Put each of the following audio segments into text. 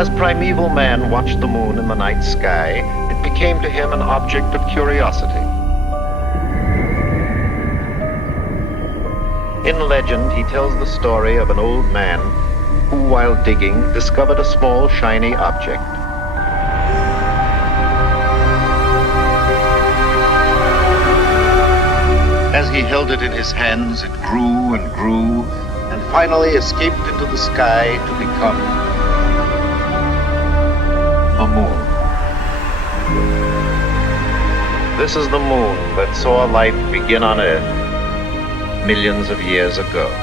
As primeval man watched the moon in the night sky, it became to him an object of curiosity. In legend, he tells the story of an old man who, while digging, discovered a small shiny object. As he held it in his hands, it grew and grew, and finally escaped into the sky to become the moon. This is the moon that saw life begin on Earth millions of years ago.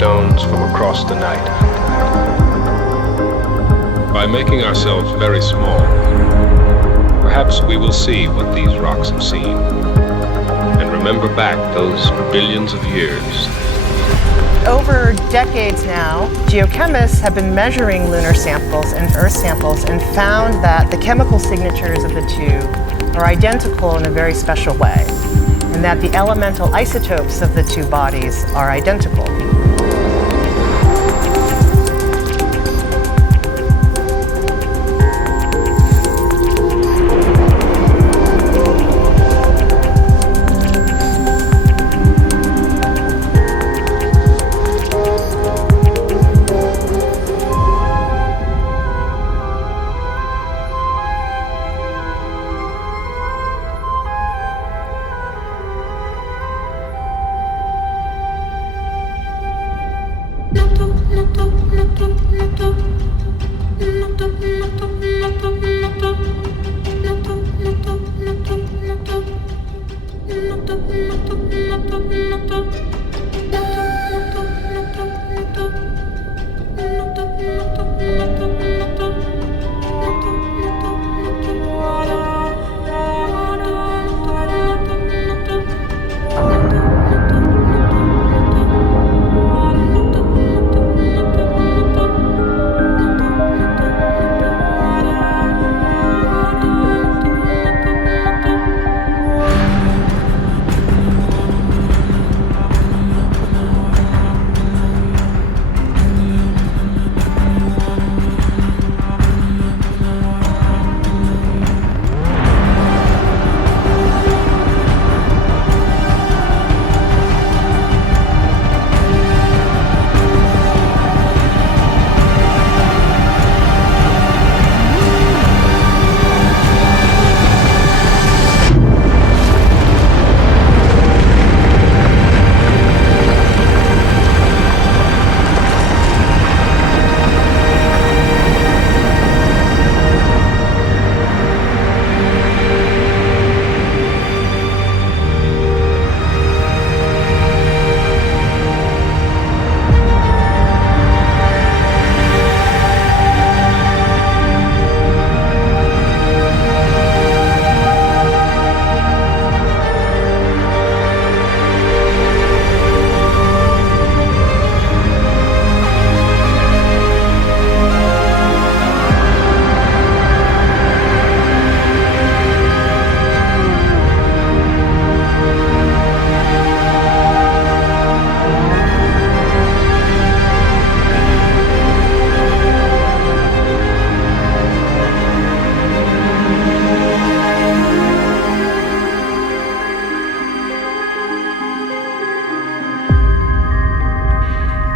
Stones from across the night. By making ourselves very small, perhaps we will see what these rocks have seen, and remember back those billions of years. Over decades now, geochemists have been measuring lunar samples and Earth samples and found that the chemical signatures of the two are identical in a very special way, and that the elemental isotopes of the two bodies are identical.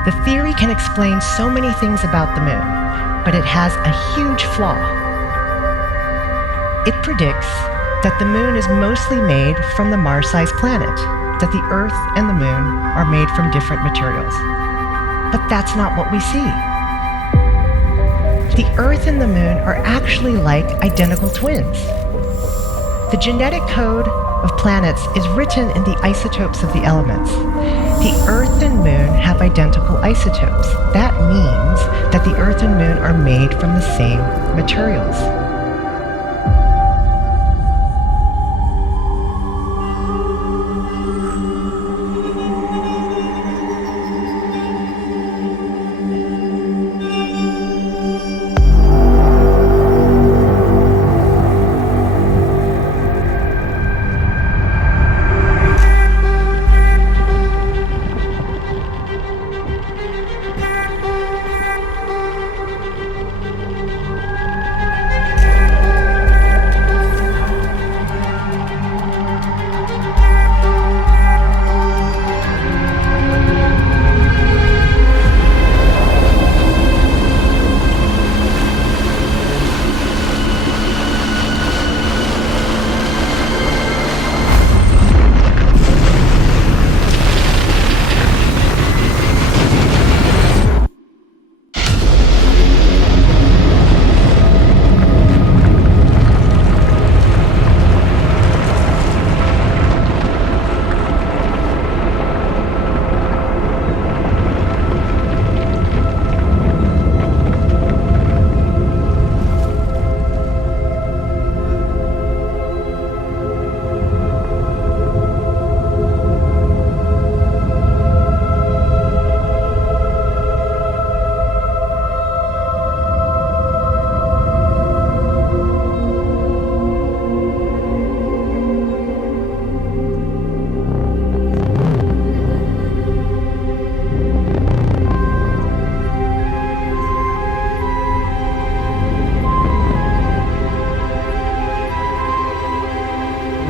The theory can explain so many things about the moon, but it has a huge flaw. It predicts that the moon is mostly made from the Mars-sized planet, that the Earth and the moon are made from different materials. But that's not what we see. The Earth and the moon are actually like identical twins. The genetic code of planets is written in the isotopes of the elements. The Earth and moon have identical isotopes. That means that the Earth and moon are made from the same materials.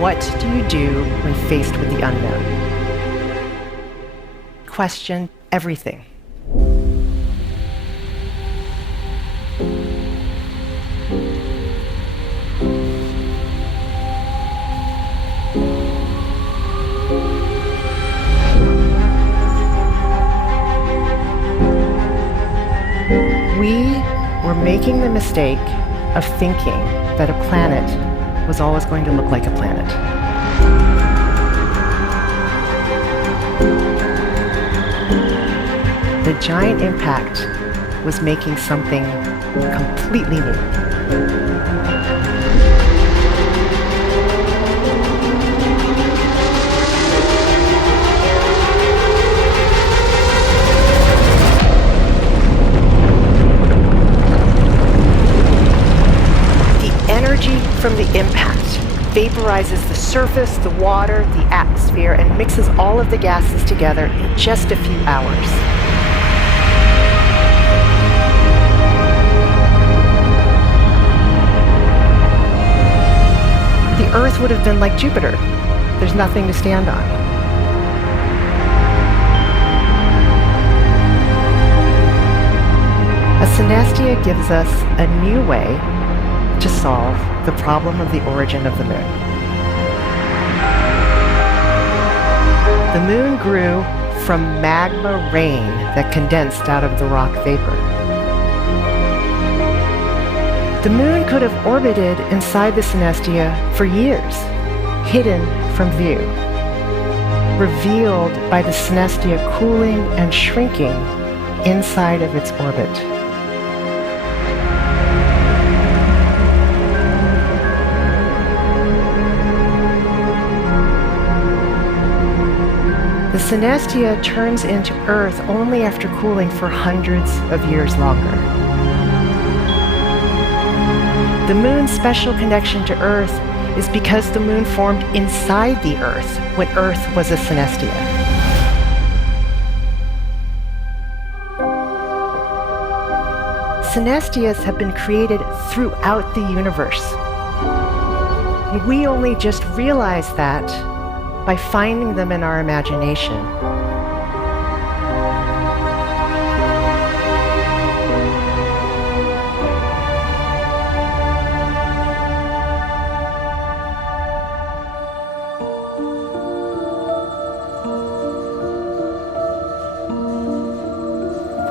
What do you do when faced with the unknown? Question everything. We were making the mistake of thinking that a planet was always going to look like a planet. The giant impact was making something completely new. Energy from the impact vaporizes the surface, the water, the atmosphere, and mixes all of the gases together in just a few hours. The Earth would have been like Jupiter. There's nothing to stand on. A synestia gives us a new way to solve the problem of the origin of the moon. The moon grew from magma rain that condensed out of the rock vapor. The moon could have orbited inside the synestia for years, hidden from view, revealed by the synestia cooling and shrinking inside of its orbit. The synestia turns into Earth only after cooling for hundreds of years longer. The moon's special connection to Earth is because the moon formed inside the Earth when Earth was a synestia. Synestias have been created throughout the universe. We only just realize that by finding them in our imagination.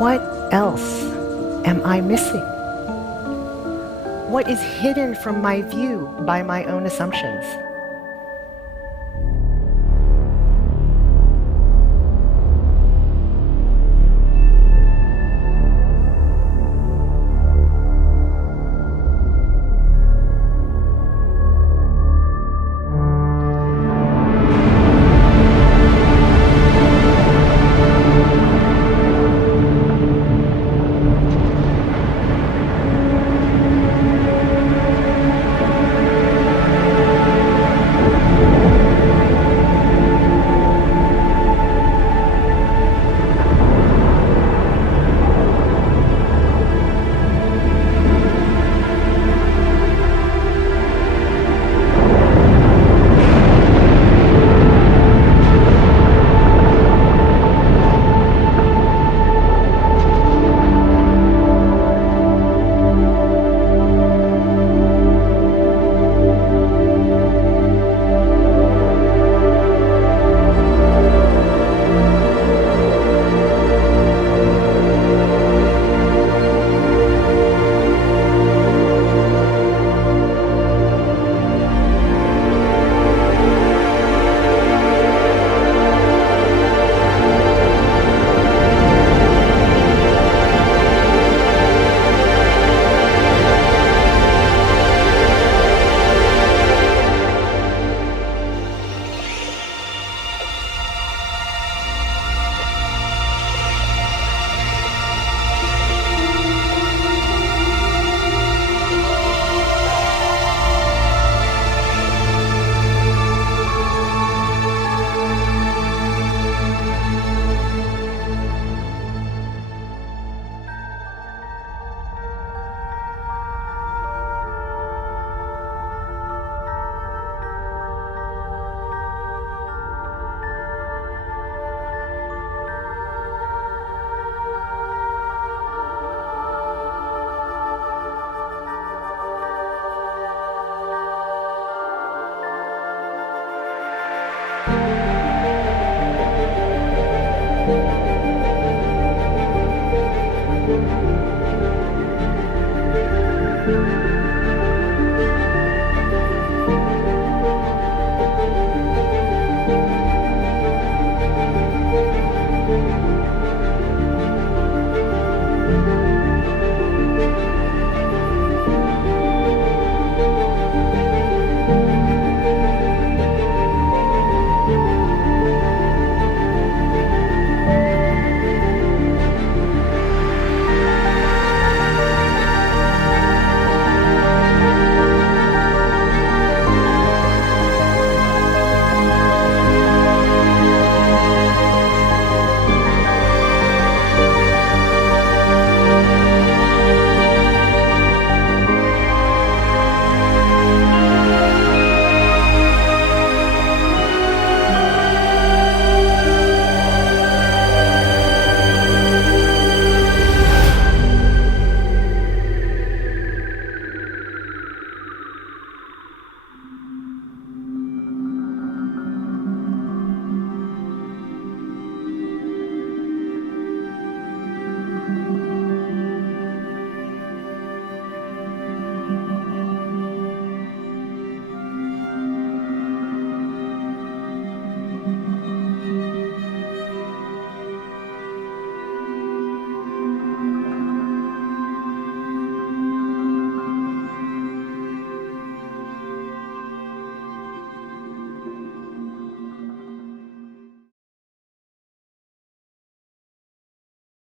What else am I missing? What is hidden from my view by my own assumptions?